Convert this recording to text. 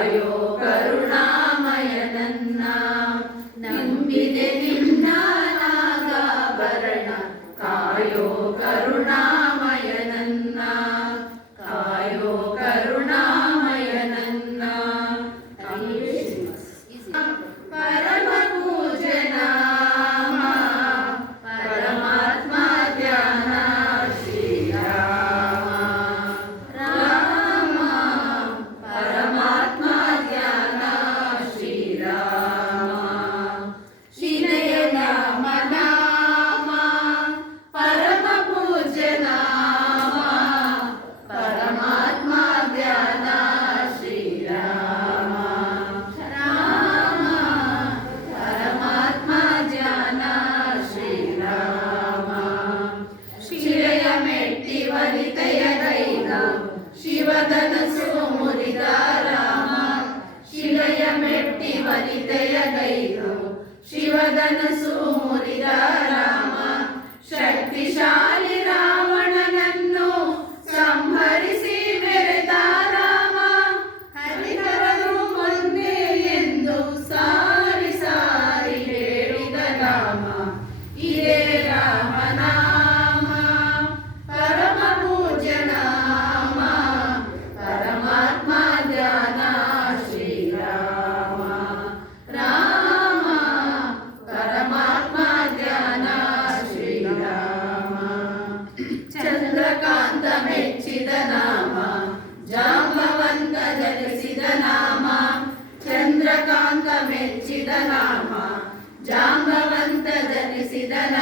ಅಯ್ಯೋ ಕರುಣಾಮಯ ನಂಬಿದೆ ನಿನ್ನ ನಾಗಾಭರಣ ಕಾ ودنسوه لدار ಸಿದ್ಧನ